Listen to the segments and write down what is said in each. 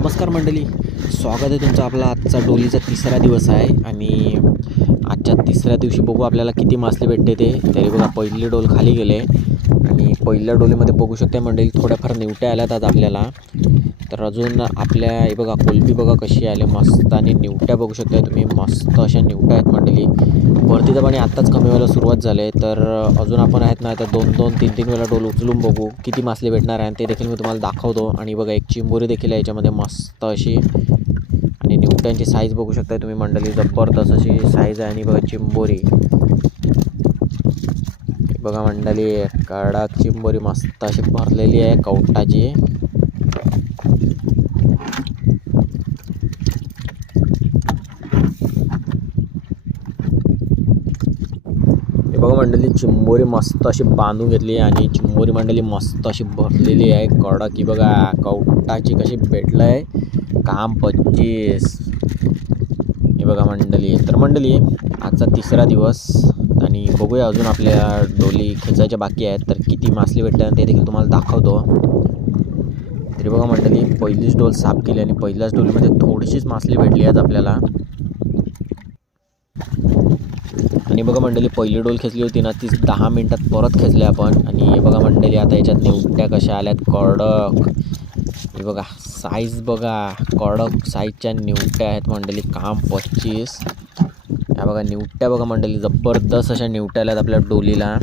नमस्कार मंडळी, स्वागत आहे तुमचं. आपला आजचा डोलीचा तिसरा दिवस आहे आणि आजच्या तिसऱ्या दिवशी बघू आपल्याला किती मासले भेटते ते. तरी बघा पहिली डोल खाली गेले आणि पहिल्या डोलीमध्ये बघू शकता मंडळी थोड्याफार निवट्या आल्यात आज आपल्याला. तर अजून आपल्या हे बघा कोलंबी बघा कशी आले मस्त आणि निवट्या बघू शकता तुम्ही, मस्त अशा निवट्या आहेत मंडळी. भरतीचं पाणी आत्ताच कमी व्हायला सुरुवात झाली आहे, तर अजून आपण आहेत ना, तर 2-2, 3-3 वेळा डोल उचलून बघू किती मासले भेटणार आहे आणि ते देखील मी तुम्हाला दाखवतो. आणि बघा एक चिंबोरी देखील आहे याच्यामध्ये मस्त अशी, आणि निवट्यांची साईज बघू शकता तुम्ही मंडळी, जबरदस्त अशी साईज आहे. आणि बघा चिंबोरी बघा मंडळी, कडक चिंबोरी मस्त अशी भरलेली आहे कवटाची. बघा मंडळी चिंबोरी मस्त अशी बांधून घेतली आणि चिंबोरी मंडळी मस्त अशी भरलेली आहे कडक. की बघा कवटाची कशी भेटलं आहे काम 25. हे बघा मंडळी. तर मंडळी आजचा तिसरा दिवस आणि बघूया अजून आपल्या डोली खेचायच्या बाकी आहेत, तर किती मासले भेटतात ते देखील तुम्हाला दाखवतो. तरी बघा मंडळी पहिलीच डोल साफ केली आणि पहिल्याच डोलीमध्ये थोडीशीच मासली भेटली आज आपल्याला. आणि बघा मंडळी पहिली डोल खेचली होती ना, ती 10 मिनटात परत खेचली आपण. आणि हे बघा मंडळी आता याच्यात निवट्या कशा आल्यात कडक. हे बघा साईज बघा, कडक साईजच्या निवट्या आहेत मंडळी, काम 25. या बघा निवट्या बघा मंडळी, जबरदस्त अशा निवट्या आल्यात आपल्या डोलीला.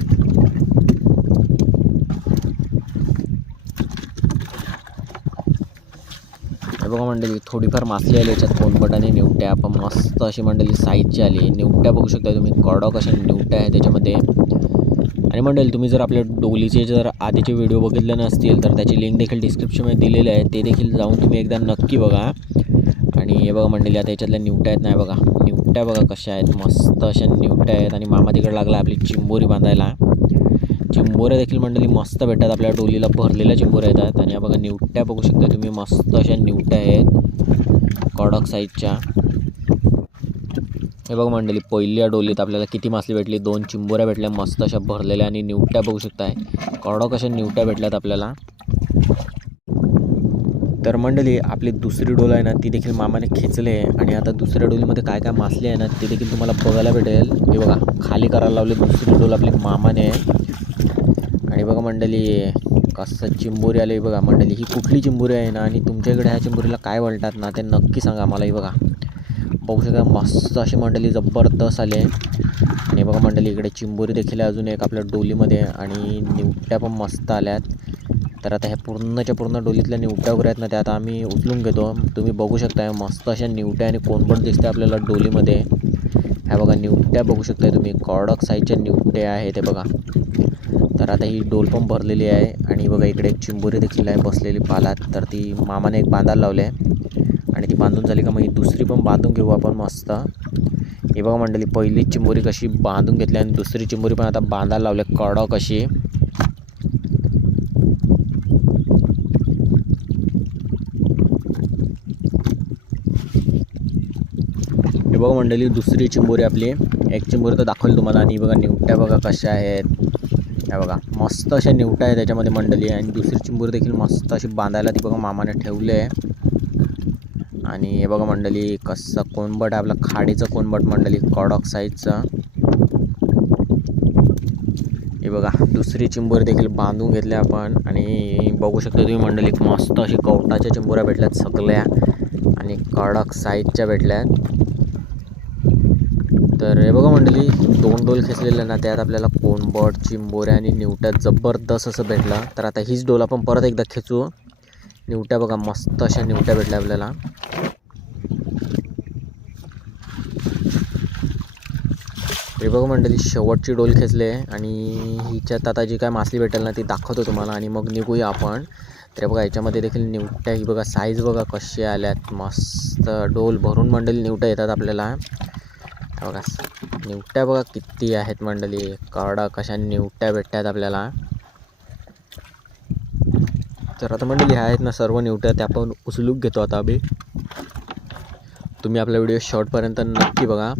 हे बघा मंडळी थोडीफार मासली आली याच्यात कोणपट आणि निवट्या, पण मस्त अशी मंडळी साईजची आली. निवट्या बघू शकता तुम्ही, कडक अशा निवट्या आहेत त्याच्यामध्ये. आणि मंडळी तुम्ही जर आपल्या डोलीचे जर आधीचे व्हिडिओ बघितले नसतील तर त्याची लिंक देखील डिस्क्रिप्शनमध्ये दिलेली आहे, ते देखील जाऊन तुम्ही एकदा नक्की बघा. आणि हे बघा मंडळी आता याच्यातल्या निवट्या आहेत, नाही बघा निवट्या बघा कशा आहेत, मस्त अशा निवट्या आहेत. आणि मामा तिकडे लागला आपली चिंबोरी बांधायला. चिंबोऱ्या देखील मंडळी मस्त भेटतात आपल्या डोलीला, भरलेल्या चिंबोऱ्या येतात. आणि बघा निवट्या बघू शकता तुम्ही, मस्त अशा निवट्या आहेत कडक साईजच्या. हे बघा मंडळी पहिल्या डोलीत आपल्याला किती मासली भेटली, 2 चिंबोऱ्या भेटल्या मस्त अशा भरलेल्या. आणि निवट्या बघू शकताय कडक अशा निवट्या भेटल्यात आपल्याला. तर मंडळी आपली दुसरी डोल आहे ना, ती देखील मामाने खेचले. आणि आता दुसऱ्या डोलीमध्ये काय काय मासली आहे ना, ते देखील तुम्हाला बघायला भेटेल. हे बघा खाली करायला लावली दुसरी डोल आपली मामाने. आणि बघा मंडळी कसं चिंबोरी आली बघा मंडळी. ही कुठली चिंबोरी आहे ना, आणि तुमच्याकडे ह्या चिंबोरीला काय बोलतात ना, ते नक्की सांगा मला. ही बघा बघू शकता मस्त अशी मंडळी जबरदस्त आले. आणि बघा मंडळी इकडे चिंबोरी देखील आहे अजून एक आपल्या डोलीमध्ये, आणि निवट्या पण मस्त आल्यात. तर आता ह्या पूर्णच्या पूर्ण डोलीतल्या निवट्या वगैरे आहेत ना, त्या आता आम्ही उचलून घेतो. तुम्ही बघू शकता मस्त अशा निवट्या आणि कोणपट दिसते आपल्याला डोलीमध्ये. ह्या बघा निवट्या बघू शकता तुम्ही, कडक साईजच्या निवट्या आहेत ते बघा. तर आता ही डोल पण भरलेली आहे. आणि बघा इकडे एक चिंबोरी देखील आहे बसलेली पालात, तर ती मामाने एक बांधायला लावली आहे. आणि ती बांधून झाली का मग ही दुसरी पण बांधून घेऊ आपण मस्त. हे बघा मंडळी पहिली चिंबोरी कशी बांधून घेतली आणि दुसरी चिंबोरी पण आता बांधायला लावली कडक अशी. हे बघा मंडळी दुसरी चिंबोरी आपली, एक चिंबोरी तर दाखवली तुम्हाला. आणि बघा निवट्या बघा कशा आहेत, हे बघा मस्त अशा निवट्या आहेत त्याच्यामध्ये मंडळी. आणि दुसरी चिंबोरी देखील मस्त अशी बांधायला ती बघा मामाने ठेवली आहे. आणि हे बघा मंडळी कसं कोणबट आहे आपला, खाडीचं कोणबट मंडळी, कडक साईजचं. हे बघा दुसरी चिंबोरी देखील बांधून घेतल्या आपण. आणि बघू शकता तुम्ही मंडळी मस्त अशी कवटाच्या चिंबोऱ्या भेटल्यात सगळ्या, आणि कडक साईजच्या भेटल्यात. तर हे बघा मंडळी 2 डोल खेचलेल्या ना, त्यात आपल्याला कोणबट चिंबोऱ्या आणि निवट्या जबरदस्त असं भेटलं. तर आता हीच डोल आपण परत एकदा खेचू. निवट्या बघा मस्त अशा निवट्या भेटल्या आपल्याला. हे बघा मंडळी शेवटची डोल खेचले आणि हिच्यात आता जी काय मासली भेटेल ना ती दाखवतो तुम्हाला, आणि मग निघूया आपण. तर बघा याच्यामध्ये देखील निवट्या, ही बघा साईज बघा कशी आल्यात, मस्त डोल भरून मंडळी निवट्या येतात आपल्याला. बघा निवट्या बघा किती आहेत मंडळी, कडक अशा निवट्या भेटतात आपल्याला. तर आता मंडळी ह्या आहेत ना सर्व निवट्या, त्या आपण उचलून घेतो आता आम्ही. तुम्ही आपला व्हिडिओ शॉर्टपर्यंत नक्की बघा.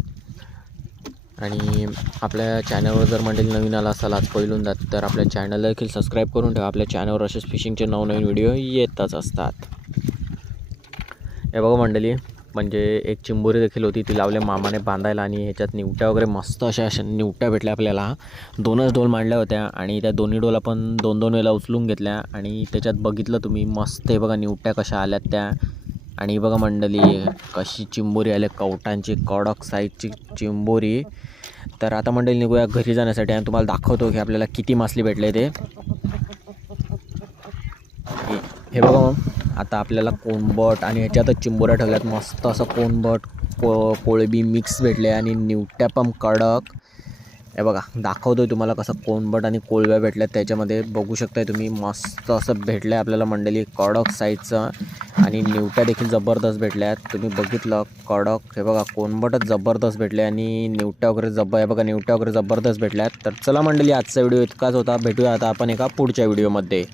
आणि आपल्या चॅनलवर जर मंडळी नवीन आला असाल आज पहिल्यांदा, तर आपल्या चॅनलला देखील सबस्क्राईब करून ठेवा. आपल्या चॅनलवर असेच फिशिंगचे नवनवीन व्हिडिओ येतच असतात. हे बघा मंडळी, म्हणजे एक चिंबोरी देखील होती, ती लावले मामाने बांधायला आणि ह्याच्यात निवट्या वगैरे मस्त अशा निवट्या भेटल्या आपल्याला. 2च डोल मांडल्या होत्या आणि त्या दोन्ही डोल आपण 2-2 वेळेला उचलून घेतल्या आणि त्याच्यात बघितलं तुम्ही मस्त हे बघा निवट्या कशा आल्यात त्या. आणि बघा मंडळी कशी चिंबोरी आले, कवटांची कडक साईजची चिंबोरी. तर आता मंडळी निघूया घरी जाण्यासाठी आणि तुम्हाला दाखवतो की आपल्याला किती मासली भेटले ते. हे बघा मग, आता आपल्याला कोणबट आणि ह्याच्यातच चिंबोऱ्या ठेवल्यात मस्त असं कोणबट कोळंबी मिक्स भेटले आणि निवट्या पण कडक. हे बघा दाखवतोय तुम्हाला कसं कोणबट आणि कोळव्या भेटल्यात त्याच्यामध्ये. बघू शकताय तुम्ही मस्त असं भेटलं आहे आपल्याला मंडळी कडक साईजचं. आणि निवट्या देखील जबरदस्त भेटल्यात, तुम्ही बघितलं कडक. हे बघा कोणबटच जबरदस्त भेटले आणि निवट्या वगैरे हे बघा निवट्या वगैरे जबरदस्त भेटल्यात. तर चला मंडळी, आजचा व्हिडिओ इतकाच होता. भेटूया आता आपण एका पुढच्या व्हिडिओमध्ये.